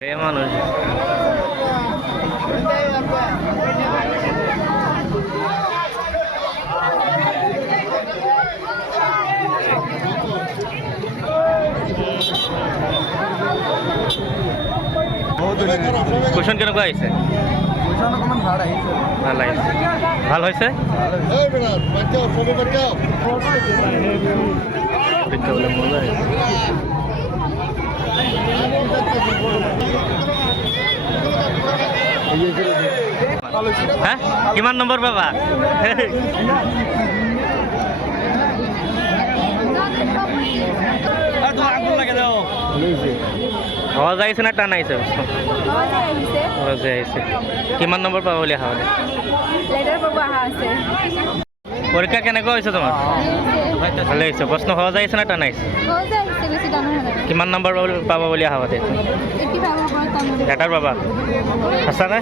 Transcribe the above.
মানুষ কুশন কেনেকুৱা আহিছে? ভাল আহিছে। ভাল হৈছে হ্যাঁ কিমান নম্বৰ পাবা? সহজ আহিছে না টান আহিছে? সহজ আহিছে। কিমান নম্বৰ পাবা বুলি আশা? পৰীক্ষা কেনেকুৱা হৈছে তোমাৰ? ভালে হৈছে। প্ৰশ্ন সহজ আহিছে না টান আহিছে? কিমান নম্বৰ পাবা বুলি আশা পাতে? এটাৰ পাবা? সঁচানে?